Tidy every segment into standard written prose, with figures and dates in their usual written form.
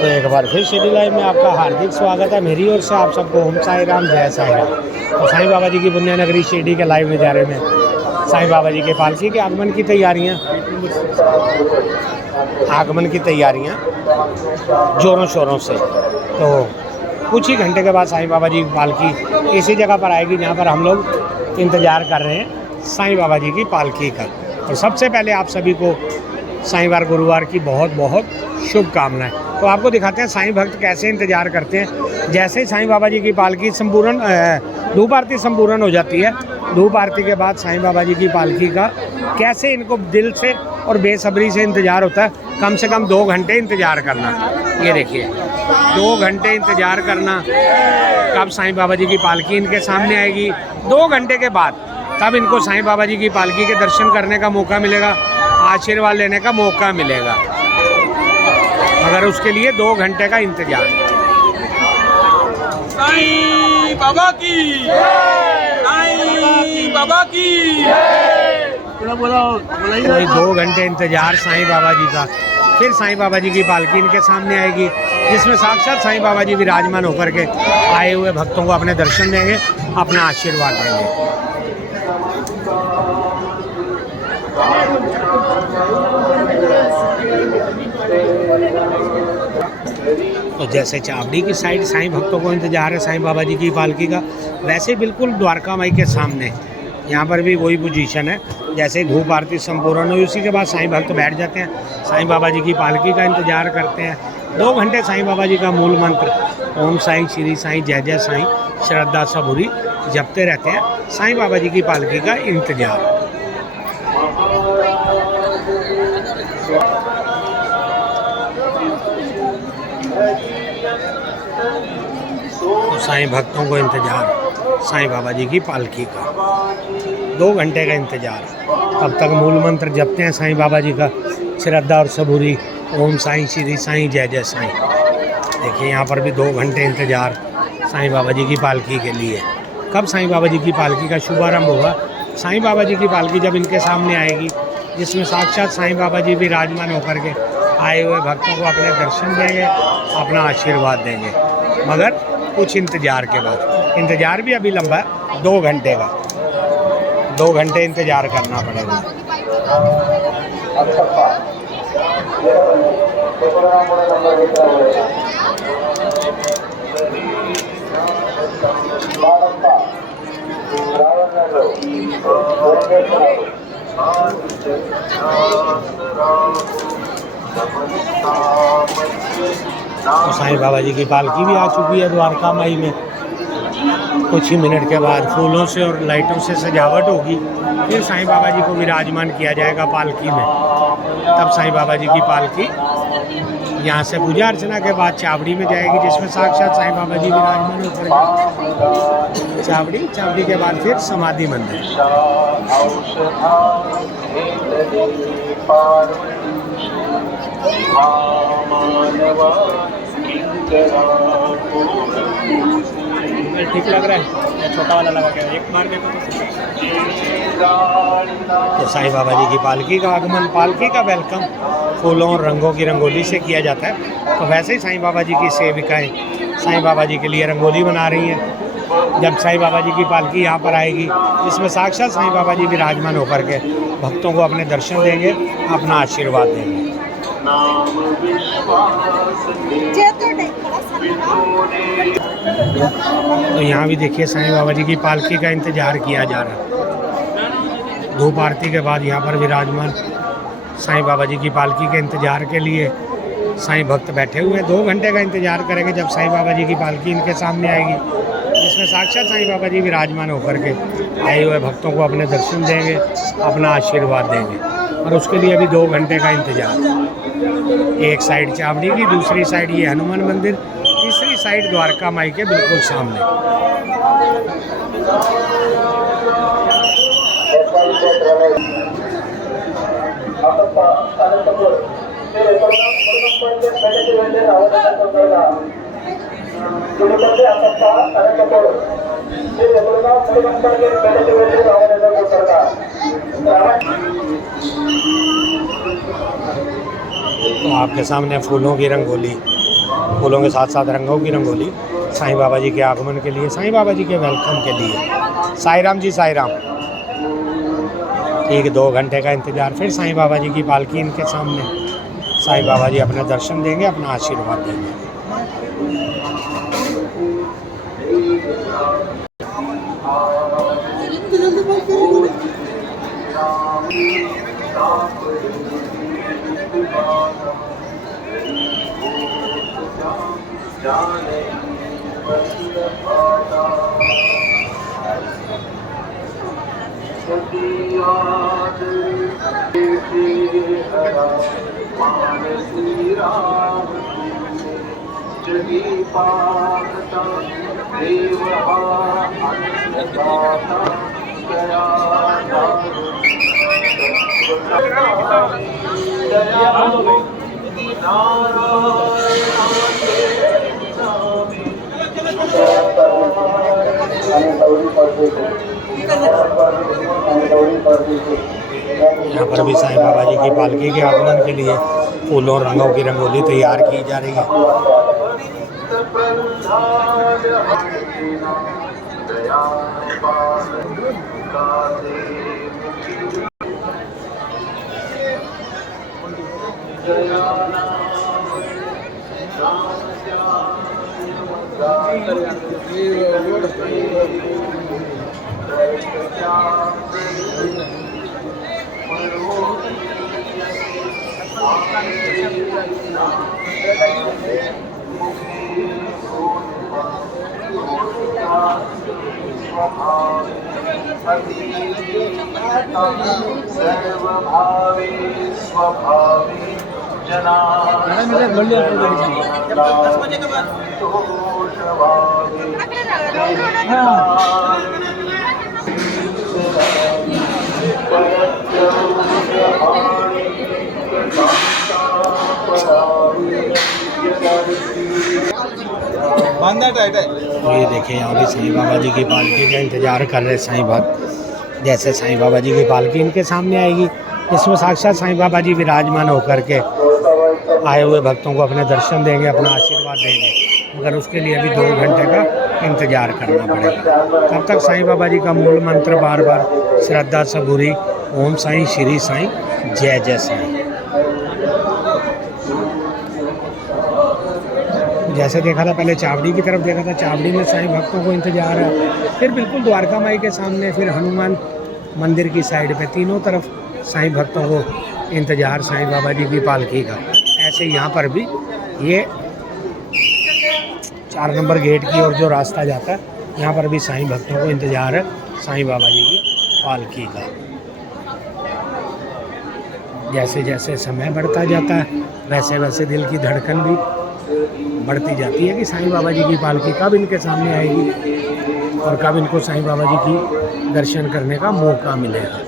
तो एक बार फिर शिरडी लाइव में आपका हार्दिक स्वागत है मेरी ओर से। आप सबको ओम साई राम, जय साई राम। तो साईं बाबा जी की पुण्य नगरी शिरडी के लाइव नज़ारे में साईं बाबा जी के पालकी के आगमन की तैयारियां ज़ोरों शोरों से। तो कुछ ही घंटे के बाद साईं बाबा जी की पालकी इसी जगह पर आएगी जहाँ पर हम लोग इंतज़ार कर रहे हैं साईं बाबा जी की पालकी का। और सबसे पहले आप सभी को साईंवार गुरुवार की बहुत बहुत शुभकामनाएं। तो आपको दिखाते हैं साईं भक्त कैसे इंतज़ार करते हैं। जैसे ही साईं बाबा जी की पालकी संपूर्ण धूप आरती संपूर्ण हो जाती है, धूप आरती के बाद साईं बाबा जी की पालकी का कैसे इनको दिल से और बेसब्री से इंतज़ार होता है। कम से कम 2 घंटे इंतज़ार करना। ये देखिए 2 घंटे इंतज़ार करना कब साईं बाबा जी की पालकी इनके सामने आएगी। 2 घंटे के बाद तब इनको साईं बाबा जी की पालकी के दर्शन करने का मौका मिलेगा, आशीर्वाद लेने का मौका मिलेगा। मगर उसके लिए 2 घंटे का इंतजार। साईं बाबा की, साईं बाबा की। कोई 2 घंटे इंतजार साईं बाबा जी का। फिर साईं बाबा जी की पालकी इनके सामने आएगी, जिसमें साक्षात साईं बाबा जी विराजमान होकर के आए हुए भक्तों को अपने दर्शन देंगे, अपना आशीर्वाद देंगे। तो जैसे चावड़ी की साइड साईं भक्तों को इंतजार है साईं बाबा जी की पालकी का, वैसे बिल्कुल द्वारका माई के सामने यहाँ पर भी वही पोजीशन है। जैसे धूप आरती संपूर्ण हुई उसी के बाद साईं भक्त बैठ जाते हैं, साईं बाबा जी की पालकी का इंतजार करते हैं। 2 घंटे साईं बाबा जी का मूल मंत्र ओम साईं श्री साईं जय जय साईं श्रद्धा सबूरी जपते रहते हैं। साईं बाबा जी की पालकी का इंतजार। तो साईं भक्तों को इंतजार साईं बाबा जी की पालकी का, 2 घंटे का इंतजार। तब तक मूल मंत्र जपते हैं साईं बाबा जी का, श्रद्धा और सबूरी ओम साईं श्री साईं जय जय साईं। देखिए यहाँ पर भी 2 घंटे इंतजार साईं बाबा जी की पालकी के लिए। कब साईं बाबा जी की पालकी का शुभारंभ होगा। साईं बाबा जी की पालकी जब इनके सामने आएगी, जिसमें साक्षात साईं बाबा जी विराजमान होकर के आए हुए भक्तों को अपने दर्शन देंगे, अपना आशीर्वाद देंगे। मगर कुछ इंतजार के बाद, इंतजार भी अभी लंबा है, 2 घंटे का। 2 घंटे इंतजार करना पड़ेगा। तो साईं बाबा जी की पालकी भी आ चुकी है द्वारका माई में। कुछ ही मिनट के बाद फूलों से और लाइटों से सजावट होगी, फिर साईं बाबा जी को विराजमान किया जाएगा पालकी में। तब साईं बाबा जी की पालकी यहाँ से पूजा अर्चना के बाद चावड़ी में जाएगी, जिसमें साक्षात साईं बाबा जी विराजमान होकर चावड़ी के बाद फिर समाधि मंदिर। ठीक लग रहा है, छोटा वाला लगा के एक बार देखो तो साईं बाबा जी की पालकी का आगमन, पालकी का वेलकम फूलों और रंगों की रंगोली से किया जाता है। तो वैसे ही साईं बाबा जी की सेविकाएं साईं बाबा जी के लिए रंगोली बना रही हैं। जब साईं बाबा जी की पालकी यहाँ पर आएगी, जिसमें साक्षात साईं बाबा जी विराजमान होकर के भक्तों को अपने दर्शन देंगे, अपना आशीर्वाद देंगे। तो यहाँ भी देखिए साईं बाबा जी की पालकी का इंतजार किया जा रहा है। धूप आरती के बाद यहाँ पर विराजमान साईं बाबा जी की पालकी के इंतजार के लिए साईं भक्त बैठे हुए हैं। 2 घंटे का इंतजार करेंगे जब साईं बाबा जी की पालकी इनके सामने आएगी, जिसमें साक्षात साईं बाबा जी विराजमान होकर के आए हुए भक्तों को अपने दर्शन देंगे, अपना आशीर्वाद देंगे। और उसके लिए अभी 2 घंटे का इंतजार। एक साइड चावड़ी की, दूसरी साइड ये हनुमान मंदिर, तीसरी साइड द्वारका माई के बिल्कुल सामने। तो आपके सामने फूलों की रंगोली फूलों के साथ साथ रंगों की रंगोली साईं बाबा जी के आगमन के लिए, साईं बाबा जी के वेलकम के लिए। साईं राम जी, साईं राम। ठीक 2 घंटे का इंतज़ार, फिर साईं बाबा जी की पालकी इनके सामने। साईं बाबा जी अपना दर्शन देंगे, अपना आशीर्वाद देंगे। यहाँ पर भी साईं बाबा जी की पालकी के आगमन के लिए फूलों और रंगों की रंगोली तैयार की जा रही है। ये देखिए यहाँ भी साईं बाबा जी की पालकी का इंतजार कर रहे साईं भक्त। जैसे साईं बाबा जी की पालकी इनके सामने आएगी, इसमें साक्षात साईं बाबा जी विराजमान होकर के आए हुए भक्तों को अपने दर्शन देंगे, अपना आशीर्वाद देंगे। मगर उसके लिए अभी 2 घंटे का इंतजार करना पड़ेगा। तब तक साईं बाबा जी का मूल मंत्र बार बार श्रद्धा सबूरी, ओम साईं, श्री साईं, जय जय साईं। जैसे देखा था पहले चावड़ी की तरफ देखा था, चावड़ी में साईं भक्तों को इंतजार है। फिर बिल्कुल द्वारका माई के सामने, फिर हनुमान मंदिर की साइड पे, तीनों तरफ साईं भक्तों को इंतजार साईं बाबा जी की पालकी का। ऐसे यहाँ पर भी ये 4 नंबर गेट की ओर जो रास्ता जाता है, यहाँ पर भी साईं भक्तों को इंतजार है साईं बाबा जी की पालकी का। जैसे जैसे समय बढ़ता जाता है वैसे वैसे दिल की धड़कन भी बढ़ती जाती है कि साईं बाबा जी की पालकी कब इनके सामने आएगी और कब इनको साईं बाबा जी की दर्शन करने का मौका मिलेगा।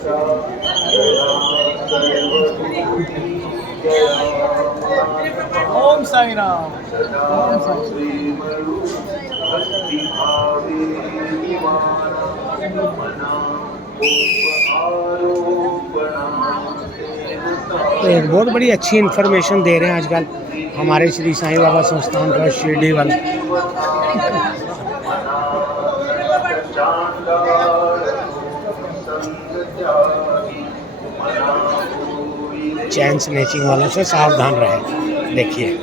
ओम साईं राम। तो एक बहुत बड़ी अच्छी इन्फॉर्मेशन दे रहे हैं आजकल हमारे श्री साईं बाबा संस्थान का शिरडी वाले। चैन स्नैचिंग वालों से सावधान रहे। देखिए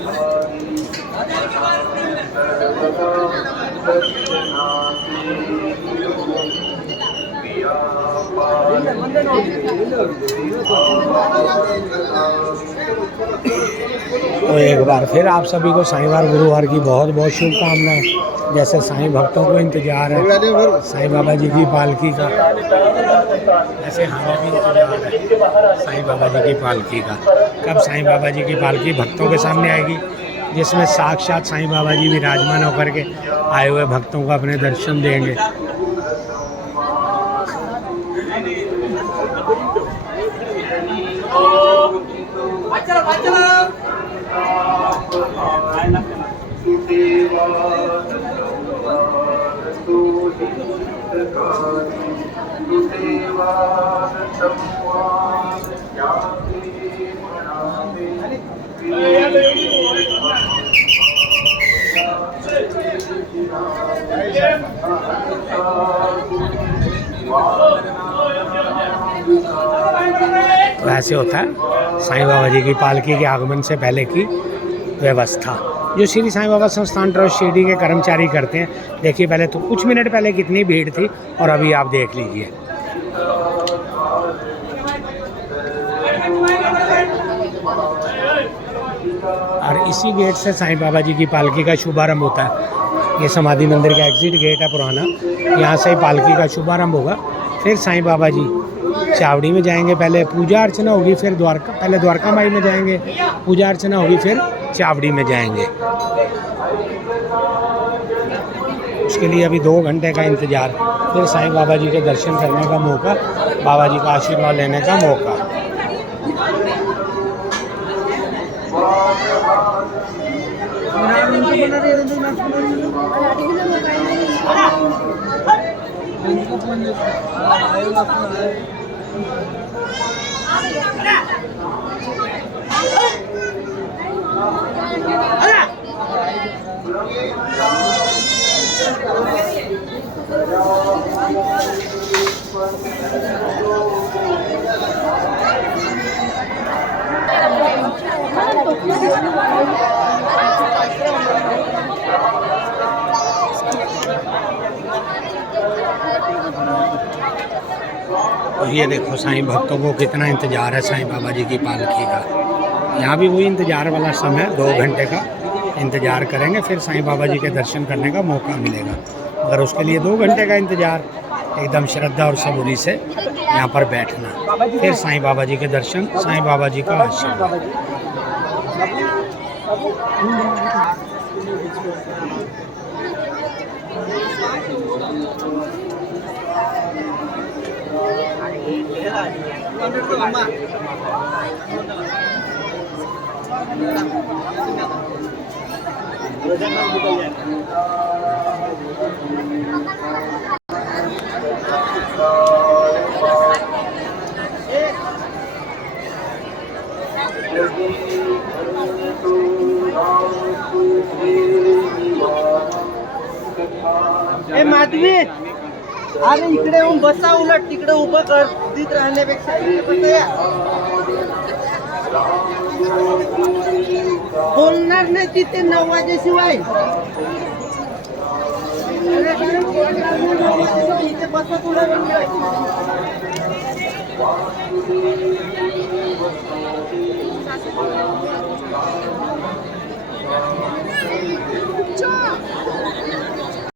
तो एक बार फिर आप सभी को साईंवार गुरुवार की बहुत बहुत शुभकामनाएं। जैसे साईं भक्तों को इंतजार है साईं बाबा जी की पालकी का, ऐसे हमें भी इंतजार है साईं बाबा जी की पालकी का। कब साईं बाबा जी की पालकी भक्तों के सामने आएगी, जिसमें साक्षात साईं बाबा जी विराजमान होकर के आए हुए भक्तों को अपने दर्शन देंगे। तो ऐसे होता है साईं बाबा जी की पालकी के आगमन से पहले की व्यवस्था, जो श्री साईं बाबा संस्थान ट्रस्ट शिरडी के कर्मचारी करते हैं। देखिए पहले तो कुछ मिनट पहले कितनी भीड़ थी और अभी आप देख लीजिए। और इसी गेट से साईं बाबा जी की पालकी का शुभारंभ होता है। ये समाधि मंदिर का एग्जिट गेट है पुराना, यहाँ से ही पालकी का शुभारंभ होगा। फिर साईं बाबा जी चावड़ी में जाएंगे, पहले पूजा अर्चना होगी, फिर पहले द्वारका माई में जाएंगे, पूजा अर्चना होगी, फिर चावड़ी में जाएंगे। उसके लिए अभी 2 घंटे का इंतज़ार, फिर साईं बाबा जी के दर्शन करने का मौका, बाबा जी का आशीर्वाद लेने का मौका। और ये देखो साईं भक्तों को कितना इंतज़ार है साईं बाबा जी की पालकी का। यहाँ भी वही इंतज़ार वाला समय, 2 घंटे का इंतज़ार करेंगे, फिर साईं बाबा जी के दर्शन करने का मौका मिलेगा। मगर उसके लिए 2 घंटे का इंतज़ार, एकदम श्रद्धा और सबूरी से यहाँ पर बैठना, फिर साईं बाबा जी के दर्शन, साईं बाबा जी का आशीर्वाद। ए माधवी, अरे इकडे येऊन बसा, उलट तिकडे उभं गर्दीत राहण्यापेक्षा इकडे बसा या. बोलणार नाही तिथे 9 वाजेशिवाय. इथे बसा थोडा वेळ.